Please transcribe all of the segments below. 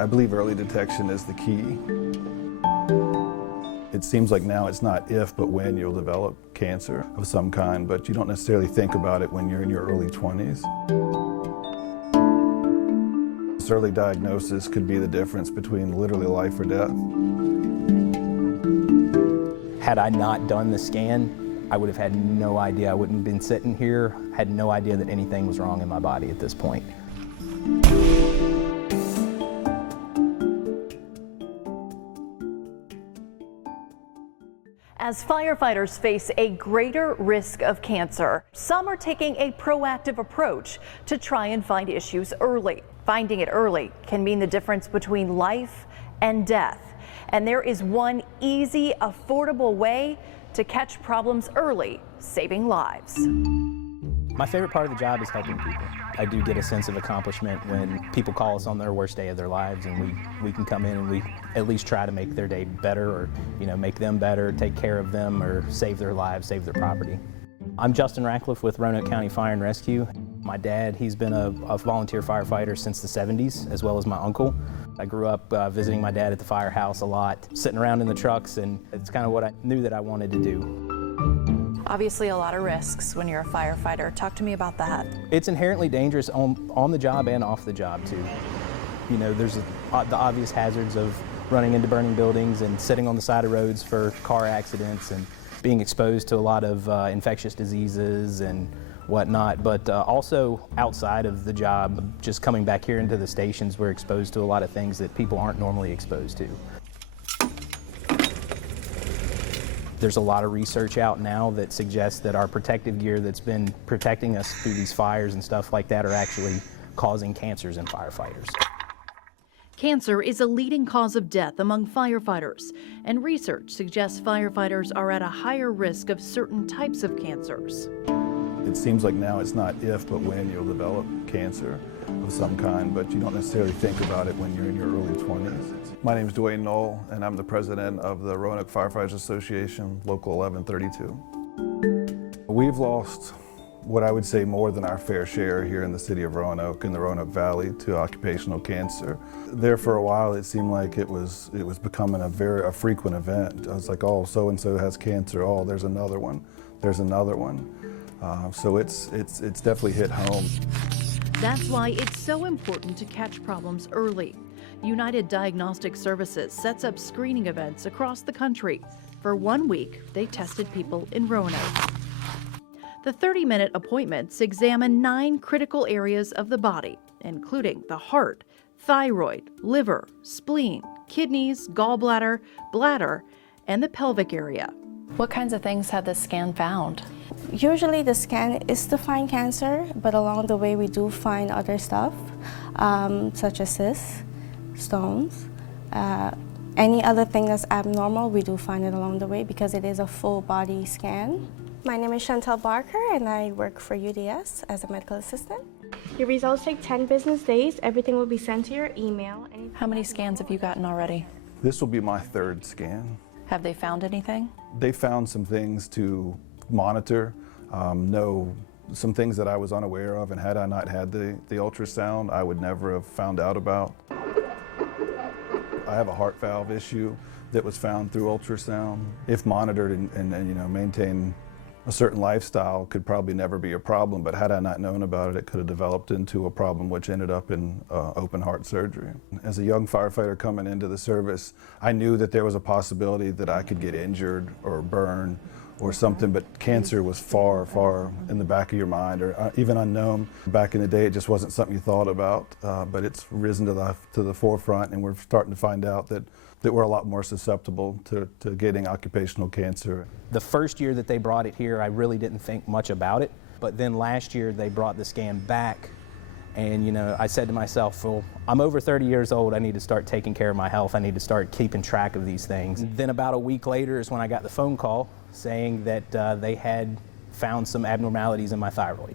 I believe early detection is the key. It seems like now it's not if, but when you'll develop cancer of some kind, but you don't necessarily think about it when you're in your early 20s. This early diagnosis could be the difference between literally life or death. Had I not done the scan, I would have had no idea. I wouldn't have been sitting here, had no idea that anything was wrong in my body at this point. As firefighters face a greater risk of cancer, some are taking a proactive approach to try and find issues early. Finding it early can mean the difference between life and death. And there is one easy, affordable way to catch problems early, saving lives. My favorite part of the job is helping people. I do get a sense of accomplishment when people call us on their worst day of their lives, and we can come in and we at least try to make their day better, or make them better, take care of them, or save their lives, save their property. I'm Justin Ratcliffe with Roanoke County Fire and Rescue. My dad, he's been a volunteer firefighter since the 70s, as well as my uncle. I grew up visiting my dad at the firehouse a lot, sitting around in the trucks, and it's kind of what I knew that I wanted to do. Obviously a lot of risks when you're a firefighter. Talk to me about that. It's inherently dangerous on the job and off the job too. There's the obvious hazards of running into burning buildings and sitting on the side of roads for car accidents and being exposed to a lot of infectious diseases and whatnot, but also outside of the job, just coming back here into the stations, we're exposed to a lot of things that people aren't normally exposed to. There's a lot of research out now that suggests that our protective gear that's been protecting us through these fires and stuff like that are actually causing cancers in firefighters. Cancer is a leading cause of death among firefighters, and research suggests firefighters are at a higher risk of certain types of cancers. It seems like now it's not if, but when you'll develop cancer of some kind, but you don't necessarily think about it when you're in your early 20s. My name is Dwayne Knoll, and I'm the president of the Roanoke Firefighters Association, Local 1132. We've lost what I would say more than our fair share here in the city of Roanoke, in the Roanoke Valley, to occupational cancer. There for a while it seemed like it was becoming a frequent event. I was like, oh, so-and-so has cancer, oh, there's another one, there's another one. So it's definitely hit home. That's why it's so important to catch problems early. United Diagnostic Services sets up screening events across the country. For 1 week, they tested people in Roanoke. The 30-minute appointments examine 9 critical areas of the body, including the heart, thyroid, liver, spleen, kidneys, gallbladder, bladder, and the pelvic area. What kinds of things have the scan found? Usually the scan is to find cancer, but along the way we do find other stuff, such as cysts, stones, any other thing that's abnormal, we do find it along the way because it is a full body scan. My name is Chantel Barker and I work for UDS as a medical assistant. Your results take 10 business days. Everything will be sent to your email. How many scans have you gotten already? This will be my 3rd scan. Have they found anything? They found some things to monitor, know some things that I was unaware of, and had I not had the ultrasound, I would never have found out about. I have a heart valve issue that was found through ultrasound. If monitored and maintained a certain lifestyle, could probably never be a problem, but had I not known about it, it could have developed into a problem which ended up in open heart surgery. As a young firefighter coming into the service, I knew that there was a possibility that I could get injured or burn or something, but cancer was far, far in the back of your mind, or even unknown. Back in the day, it just wasn't something you thought about, but it's risen to the forefront, and we're starting to find out that we're a lot more susceptible to getting occupational cancer. The first year that they brought it here, I really didn't think much about it, but then last year they brought the scan back, and I said to myself, well, I'm over 30 years old, I need to start taking care of my health, I need to start keeping track of these things. Then about a week later is when I got the phone call saying that they had found some abnormalities in my thyroid,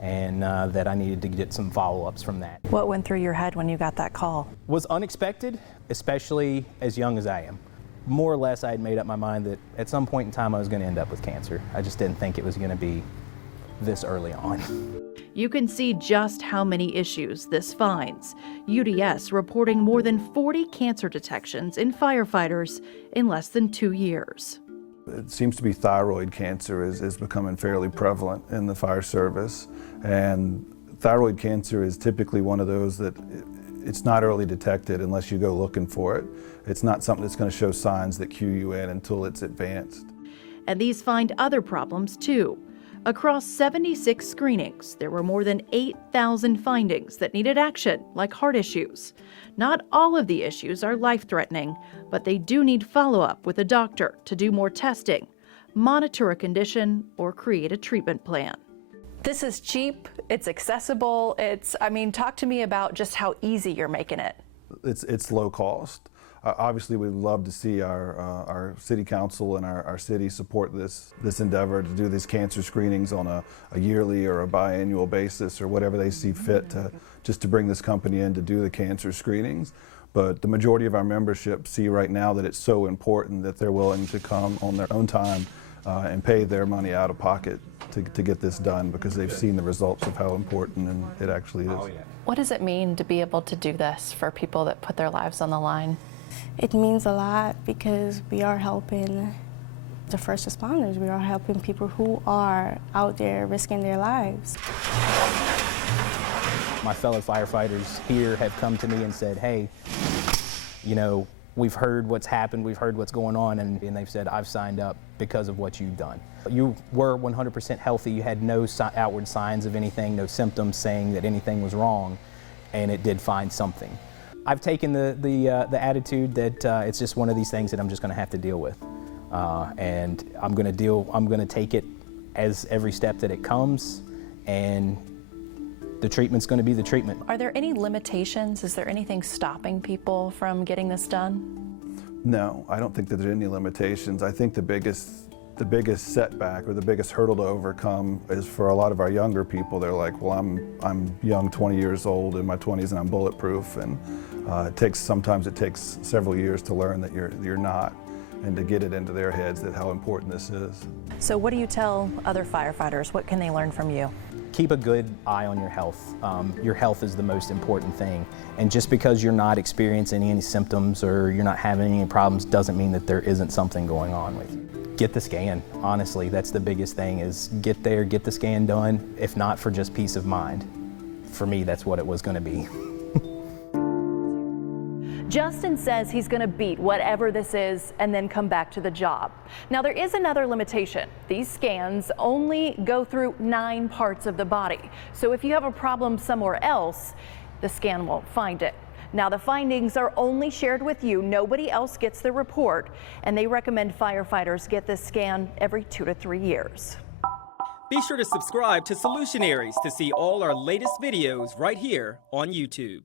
and that I needed to get some follow-ups from that. What went through your head when you got that call? Was unexpected, especially as young as I am. More or less, I had made up my mind that at some point in time I was going to end up with cancer. I just didn't think it was going to be this early on. You can see just how many issues this finds. UDS reporting more than 40 cancer detections in firefighters in less than 2 years. It seems to be thyroid cancer is becoming fairly prevalent in the fire service, and thyroid cancer is typically one of those that it's not early detected unless you go looking for it. It's not something that's going to show signs that cue you in until it's advanced. And these find other problems too. Across 76 screenings, there were more than 8,000 findings that needed action, like heart issues. Not all of the issues are life-threatening, but they do need follow-up with a doctor to do more testing, monitor a condition, or create a treatment plan. This is cheap, it's accessible, talk to me about just how easy you're making it. It's low cost. Obviously, we'd love to see our city council and our city support this endeavor to do these cancer screenings on a yearly or a biannual basis or whatever they see fit just to bring this company in to do the cancer screenings. But the majority of our membership see right now that it's so important that they're willing to come on their own time and pay their money out of pocket to get this done because they've seen the results of how important it actually is. What does it mean to be able to do this for people that put their lives on the line? It means a lot because we are helping the first responders. We are helping people who are out there risking their lives. My fellow firefighters here have come to me and said, hey, we've heard what's happened, we've heard what's going on, and they've said, I've signed up because of what you've done. You were 100% healthy, you had no outward signs of anything, no symptoms saying that anything was wrong, and it did find something. I've taken the attitude that it's just one of these things that I'm just going to have to deal with, and I'm going to take it as every step that it comes, and the treatment's going to be the treatment. Are there any limitations? Is there anything stopping people from getting this done? No, I don't think that there's any limitations. I think the biggest setback or the biggest hurdle to overcome is for a lot of our younger people. They're like, well, I'm young, 20 years old, in my 20s, and I'm bulletproof, and sometimes it takes several years to learn that you're not, and to get it into their heads that how important this is. So what do you tell other firefighters? What can they learn from you? Keep a good eye on your health. Your health is the most important thing. And just because you're not experiencing any symptoms or you're not having any problems doesn't mean that there isn't something going on with you. Get the scan, honestly. That's the biggest thing, is get there, get the scan done, if not for just peace of mind. For me, that's what it was going to be. Justin says he's going to beat whatever this is and then come back to the job. Now, there is another limitation. These scans only go through 9 parts of the body. So if you have a problem somewhere else, the scan won't find it. Now, the findings are only shared with you. Nobody else gets the report, and they recommend firefighters get this scan every 2 to 3 years. Be sure to subscribe to Solutionaries to see all our latest videos right here on YouTube.